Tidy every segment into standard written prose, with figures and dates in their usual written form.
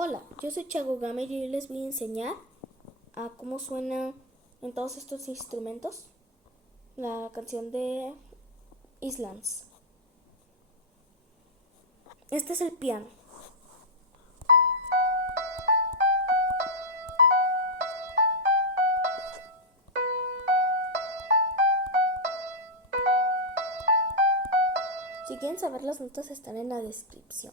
Hola, yo soy Chago Gamer y hoy les voy a enseñar a cómo suena en todos estos instrumentos la canción de Islands. Este es el piano. Si quieren saber las notas están en la descripción.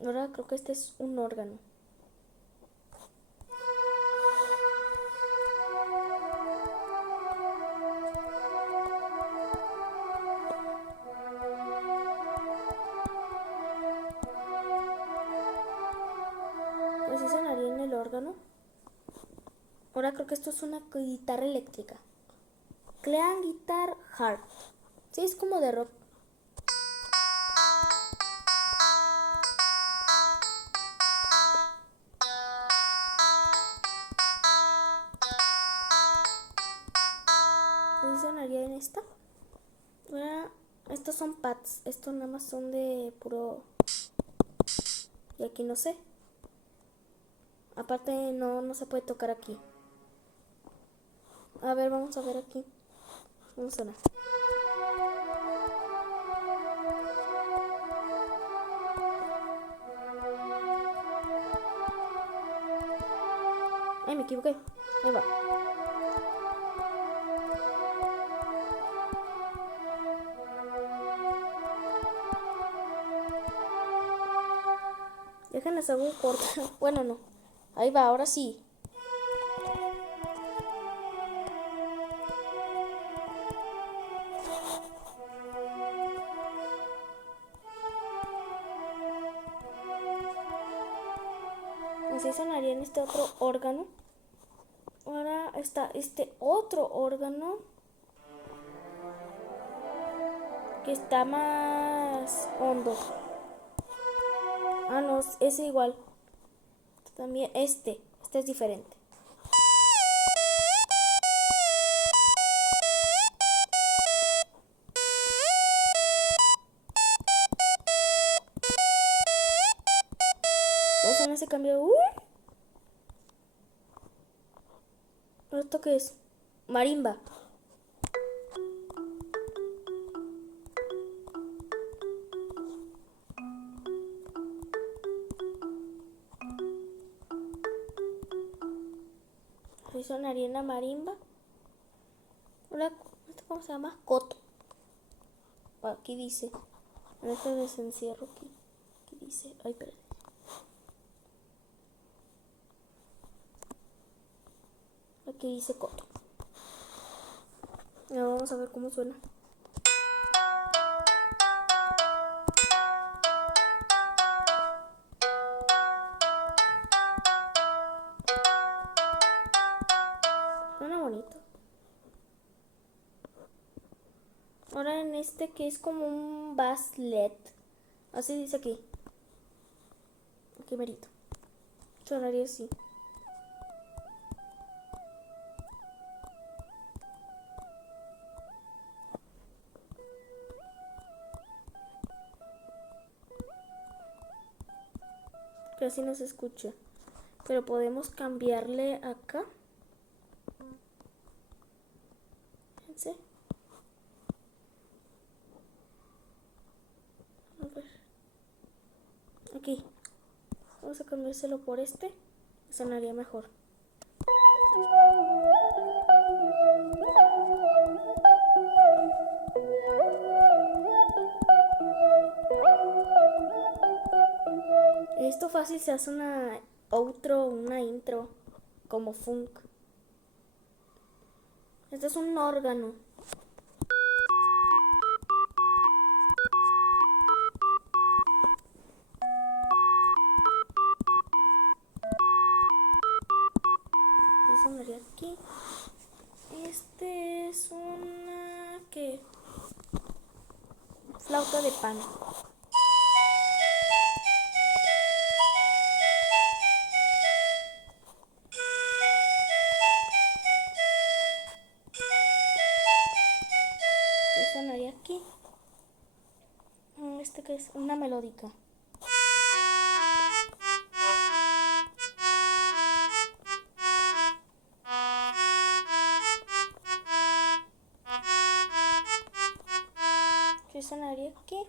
Ahora creo que este es un órgano. Así sonaría en el órgano. Ahora creo que esto es una guitarra eléctrica. Clean Guitar Hard. Sí, es como de rock. Así sonaría en esta. Ahora, estos son pads. Estos nada más son de puro... Y aquí no sé. Aparte no se puede tocar aquí. A ver, vamos a ver aquí. ¿Cómo suena? Ay, me equivoqué. Ahí va. Déjenles hago un corte. Bueno, no. Ahí va, ahora sí. Así sonaría en este otro órgano. Ahora está este otro órgano que está más hondo. Ah, no, es igual. También este es diferente. Vamos a ver ese cambio. ¿Esto qué es? Marimba. Así sonaría en la marimba. Ahora, ¿esto cómo se llama? Coto. Aquí dice. En este desencierro aquí. Aquí dice. Ay, perdón. Aquí dice coto. Ahora vamos a ver cómo suena. Suena bonito. Ahora en este que es como un bass LED. Así dice aquí. Aquí merito. Sonaría así. Que así no se escucha. Pero podemos cambiarle acá. Fíjense. A ver. Aquí. Vamos a cambiárselo por este. Sonaría mejor. Esto fácil se hace una outro, una intro, como funk. Este es un órgano. Así sonaría aquí. Este es una... ¿qué? Flauta de pan. ¿Qué sonaría aquí? Este que es una melódica. sonaría aquí.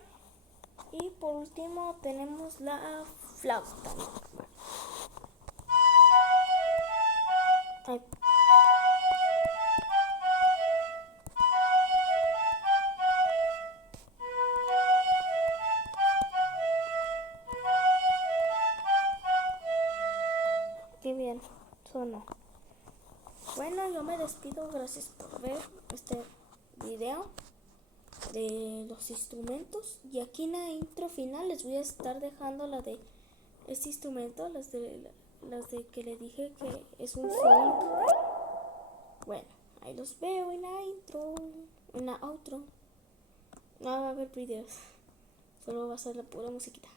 Y por último tenemos la flauta normal. Ay. Qué bien sonó. Bueno, yo me despido. Gracias por ver este video de los instrumentos. Y aquí en la intro final les voy a estar dejando la de este instrumento, las de que le dije que es un funk. Bueno, ahí los veo en la intro, en la outro. No va a haber videos, solo va a ser la pura musiquita.